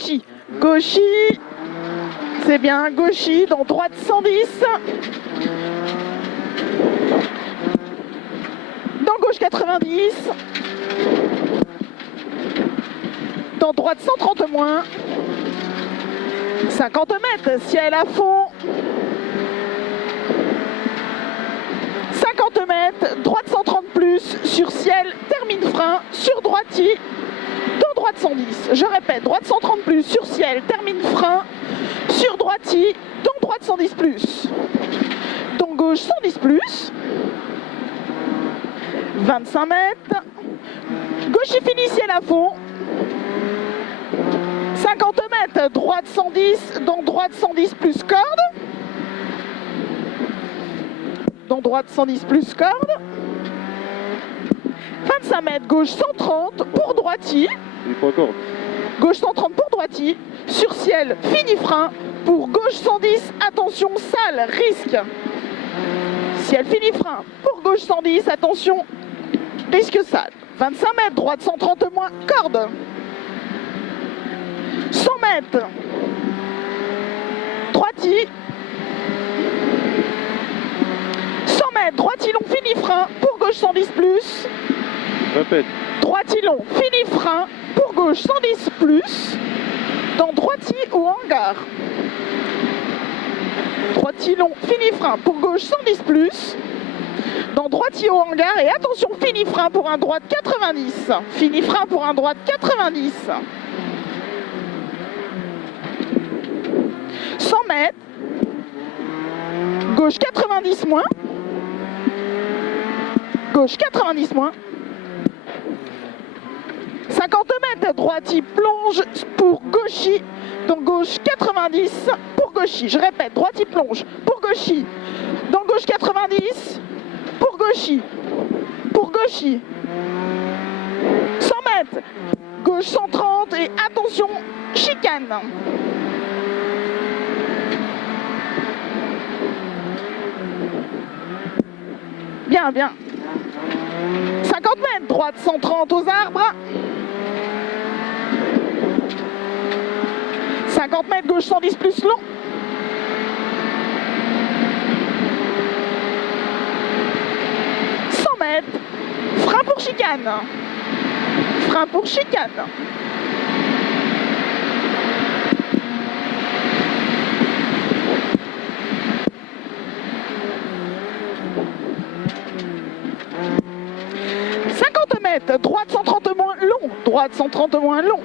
gauchy. Gauchy. C'est bien, gauchy, dans droite 110. Dans gauche 90. Dans droite 130 moins. 50 mètres, ciel à fond. 50 mètres, droite 130 plus, sur ciel, termine frein, sur droitier, dans droite 110. Je répète, droite 130 plus, sur ciel, termine frein, sur droitier, dans droite 110 plus. Dans gauche 110 plus. 25 mètres. Gauche fini, ciel à fond. 50 mètres, droite 110, dans droite 110 plus corde. Dans droite 110 plus corde. 25 mètres, gauche 130 pour droitier. Gauche 130 pour droitier. Sur ciel, fini frein. Pour gauche 110, attention, sale, risque. Ciel, fini frein. Pour gauche 110, attention, risque sale. 25 mètres, droite 130 moins, corde. 100 mètres. Droitier. 100 mètres, droitier long, fini frein. Pour gauche 110 plus. Répète. Droitier long, fini frein. Pour gauche 110 plus. Dans droitier au hangar. Droitier long, fini frein. Pour gauche 110 plus. Dans droitier au hangar. Et attention, fini frein pour un droite 90. Fini frein pour un droite 90. 100 mètres. Gauche 90 moins. Gauche 90 moins. 50 mètres, droitier plonge pour gauchy. Dans gauche 90 pour gauchy. Je répète, droitier plonge pour gauchy. Dans gauche 90 pour gauchy. Pour gauchy. 100 mètres. Gauche 130 et attention, chicane. Bien, bien. 50 mètres, droite 130 aux arbres. 50 mètres, gauche 110 plus long. 100 mètres, frein pour chicane. Frein pour chicane. Droite 130 moins long, droite 130 moins long.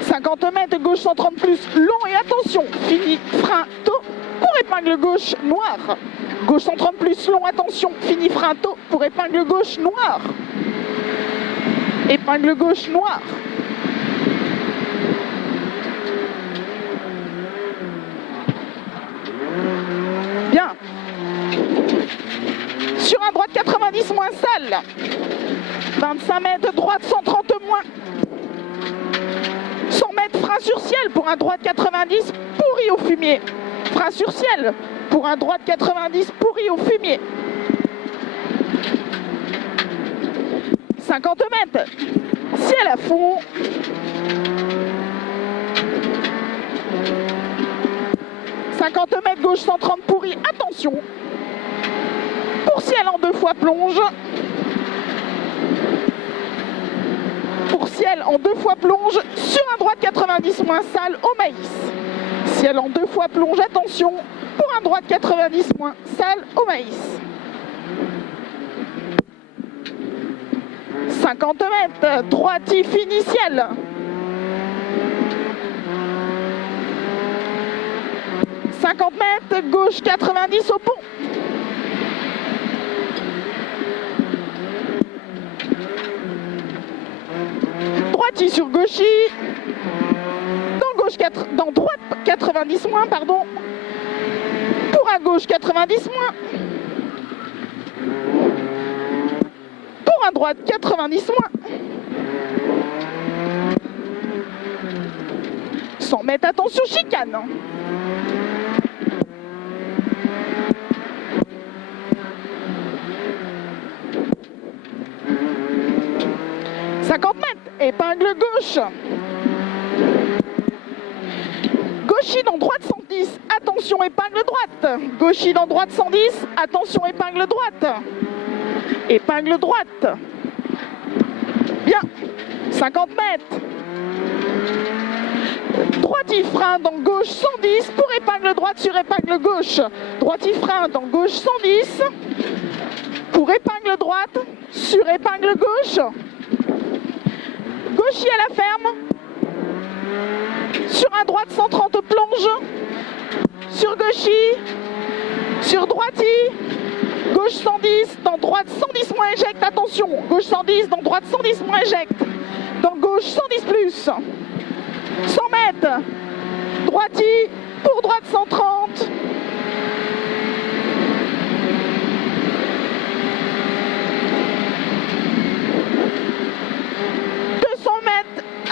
50 mètres, gauche 130 plus long et attention, fini, frein, tôt pour épingle gauche noire. Gauche 130 plus long, attention, fini, frein, tôt pour épingle gauche noire. Épingle gauche noire. Bien. Sur un droite 90 moins sale. 25 mètres, droite 130 moins. 100 mètres, frein sur ciel pour un droite 90 pourri au fumier. Frein sur ciel pour un droite 90 pourri au fumier. 50 mètres, ciel à fond. 50 mètres, gauche 130 pourri, attention. Pour ciel en 2 fois plonge. Pour ciel en 2 fois plonge sur un droite 90 moins sale au maïs. Ciel en 2 fois plonge, attention, pour un droite 90 moins sale au maïs. 50 mètres, droitier fini ciel. 50 mètres, gauche 90 au pont. Droitier sur gauchy. Dans droite 90 moins, pardon. Pour un gauche 90 moins. Pour un droite 90 moins. 100 mètres, attention chicane. 50 épingle gauche. Gauchis dans droite 110, attention épingle droite. Gauchis dans droite 110, attention épingle droite. Épingle droite. Bien, 50 mètres. Droiti frein dans gauche 110 pour épingle droite sur épingle gauche. Droiti frein dans gauche 110 pour épingle droite sur épingle gauche. Gauchis à la ferme. Sur un droite 130 plonge. Sur gauchis. Sur droiti. Gauche 110, dans droite 110 moins éjecte, attention. Gauche 110, dans droite 110 moins éjecte. Dans gauche 110 plus. 100 mètres. Droiti, pour droite 130.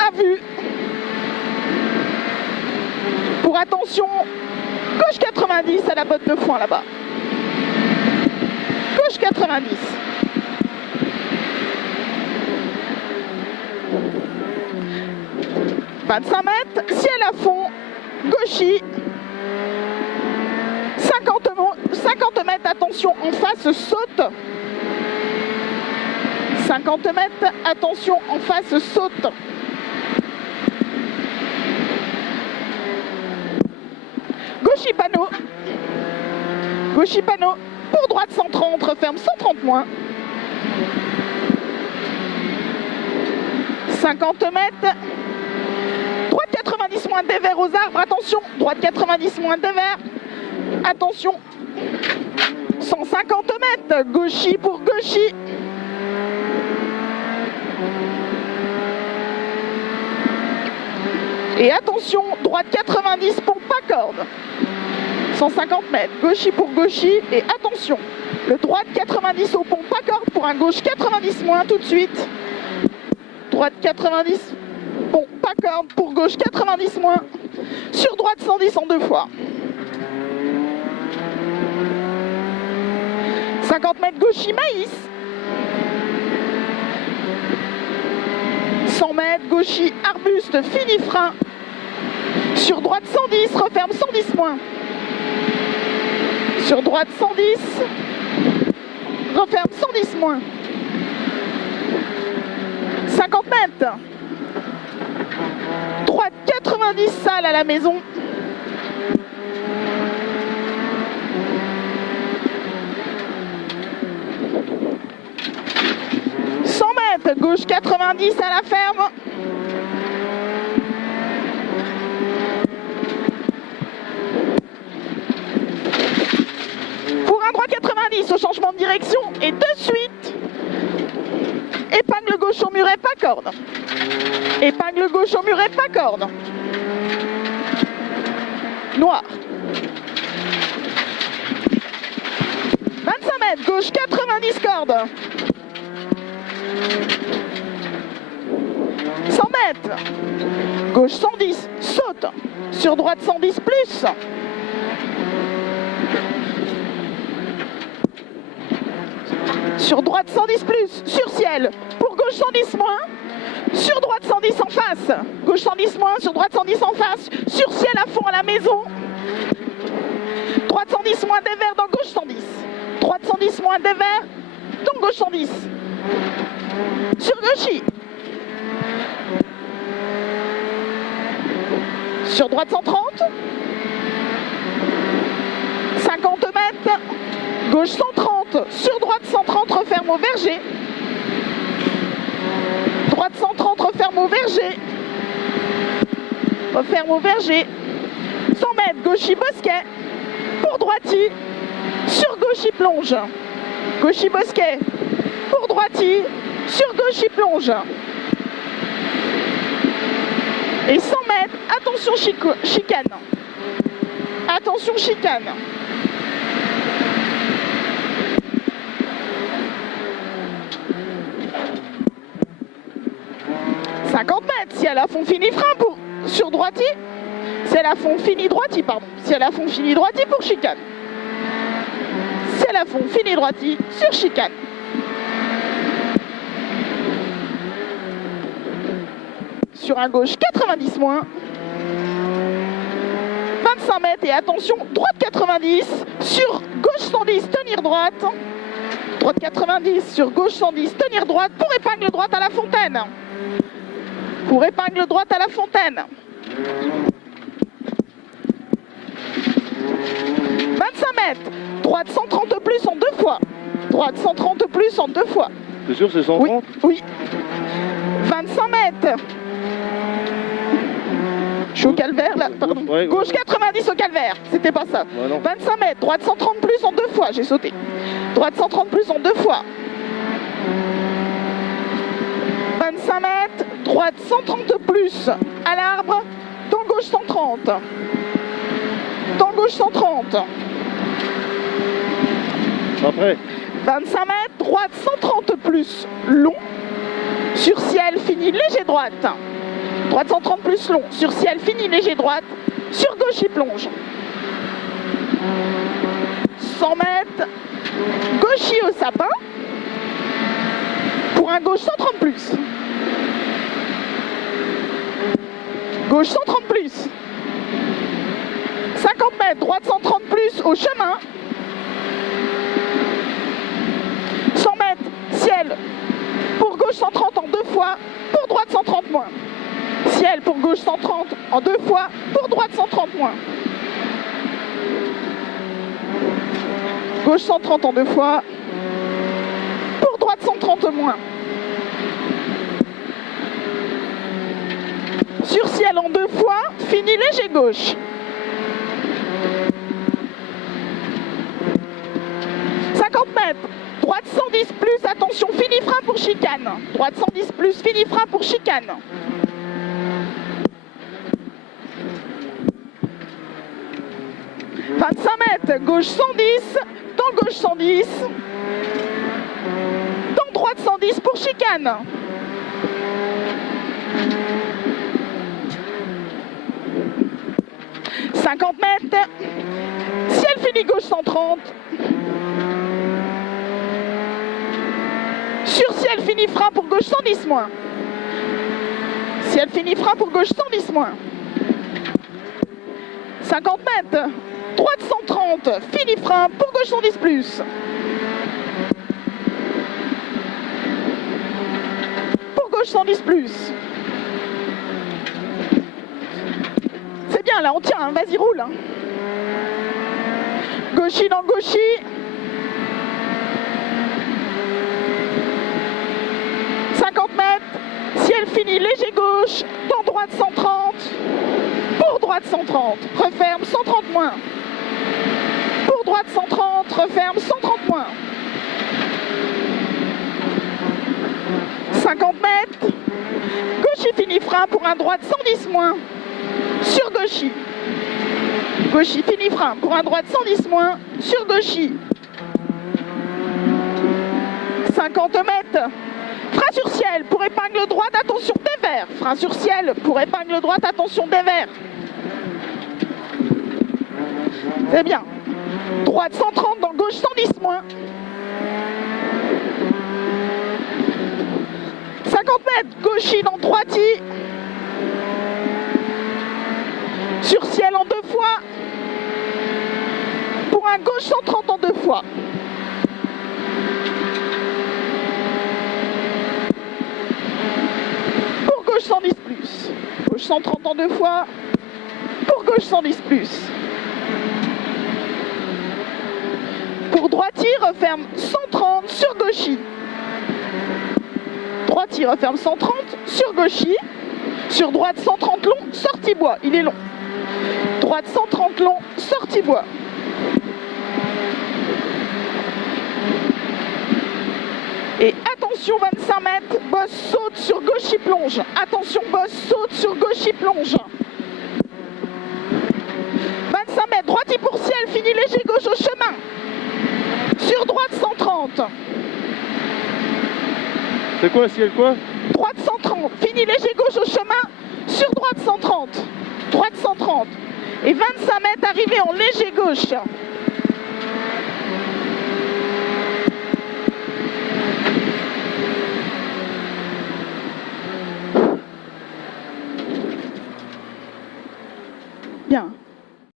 À vue. Pour attention, gauche 90 à la botte de foin là-bas. Gauche 90. « 25 mètres, ciel à fond, gauchis. 50 mètres, attention, en face, saute. 50 mètres, attention, en face, saute. Gauchis panneau. Gauchis panneau. Pour droite 130, referme 130 moins. 50 mètres. Droite 90 moins dévers aux arbres, attention. Droite 90 moins dévers. Attention. 150 mètres. Gauchis pour gauchis. Et attention, droite 90, pompe à corde. 150 mètres, gauchis pour gauchis. Et attention, le droite 90 au pompe à corde pour un gauche 90 moins tout de suite. Droite 90, pompe à corde pour gauche 90 moins. Sur droite 110 en deux fois. 50 mètres, gauchis maïs. 100 mètres, gauchis, arbuste, fini frein. Sur droite 110, referme 110 moins. Sur droite 110, referme 110 moins. 50 mètres. Droite 90, salle à la maison. Gauche 90 à la ferme. Pour un droit 90 au changement de direction et de suite. Épingle gauche au muret, pas corde. Épingle gauche au muret, pas corde. Noir. 25 mètres, gauche 90 cordes. 100 mètres, gauche 110, saute, sur droite 110 plus. Sur droite 110 plus, sur ciel, pour gauche 110 moins, sur droite 110 en face, gauche 110 moins, sur droite 110 en face, sur ciel à fond à la maison, droite 110 moins dévers dans gauche 110, droite 110 moins dévers dans gauche 110. Sur gauchis. Sur droite 130. 50 mètres. Gauche 130. Sur droite 130, referme au verger. Droite 130, referme au verger. Referme au verger. 100 mètres, gauchis bosquet. Pour droiti. Sur gauchis plonge. Gauchis bosquet. Pour droiti. Sur gauche, il plonge. Et 100 mètres, attention chicane. Attention chicane. « 50 mètres, si elle a fond fini frein pour, sur droiti. Si elle a fond fini droiti, pardon. Si elle a fond fini droiti pour chicane. Si elle a fond fini droiti sur chicane. sur un gauche 90 moins. 25 mètres et attention, droite 90 sur gauche 110, tenir droite. Droite 90 sur gauche 110, tenir droite pour épingle droite à la fontaine. Pour épingle droite à la fontaine. 25 mètres, droite 130 plus en 2 fois. Droite 130 plus en 2 fois. C'est sûr c'est 130? Oui, oui. 25 mètres. Je suis au calvaire là, pardon. Ouais, gauche 90 au calvaire, c'était pas ça. Ouais, 25 mètres, droite 130 plus en 2 fois, j'ai sauté. Droite 130 plus en 2 fois. 25 mètres, droite 130 plus à l'arbre, dans gauche 130. Dans gauche 130. Après 25 mètres, droite 130 plus long. Sur ciel, fini léger droite. Droite 130 plus long. Sur ciel, fini léger droite. Sur gauche, il plonge. 100 mètres, gauchis au sapin. Pour un gauche 130 plus. Gauche 130 plus. 50 mètres, droite 130 plus au chemin. 100 mètres, ciel, pour gauche 130 en 2 fois, pour droite 130 moins. Ciel pour gauche 130 en 2 fois, pour droite 130 moins. Gauche 130 en 2 fois, pour droite 130 moins. Sur ciel en 2 fois, fini léger gauche. 50 mètres, droite 110 plus, attention, fini frein pour chicane. Droite 110 plus, fini frein pour chicane. « 25 mètres, gauche 110, dans gauche 110, dans droite 110 pour chicane. » 50 mètres, ciel fini gauche 130. Sur ciel fini frein pour gauche 110 moins. Ciel fini frein pour gauche 110 moins. 50 mètres, droite 130, fini frein pour gauche 110 plus. Pour gauche 110 plus. C'est bien là, on tient, hein. Vas-y roule. Hein. Gauchis dans gauchis. Ciel fini, léger gauche, dans droite 130, pour droite 130, referme 130 moins. Pour droite 130, referme 130 moins. 50 mètres, gauchis fini frein pour un droite 110 moins, sur gauchis. Gauchis fini frein pour un droite 110 moins, sur gauchis. 50 mètres. Frein sur ciel pour épingle droite, attention dévers. Frein sur ciel pour épingle droite, attention dévers. C'est bien. Droite 130 dans gauche 110 moins. 50 mètres, gauchis dans droiti. Sur ciel en 2 fois. Pour un gauche 130 en 2 fois. Gauche 110 plus. Gauche 130 en 2 fois. Pour gauche 110 plus. Pour droiti, referme 130 sur gauchis. Droiti, referme 130 sur gauchis. Sur droite 130 long, sortie bois. Il est long. Droite 130 long, sortie bois. Et attention 25 mètres, boss saute sur gauchis plonge. Attention boss saute sur gauchis plonge. 25 mètres, droiti pour ciel, fini léger gauche au chemin. Sur droite 130. C'est quoi ciel quoi? Droite 130, fini léger gauche au chemin. Sur droite 130. Droite 130. Et 25 mètres arrivé en léger gauche. Bien.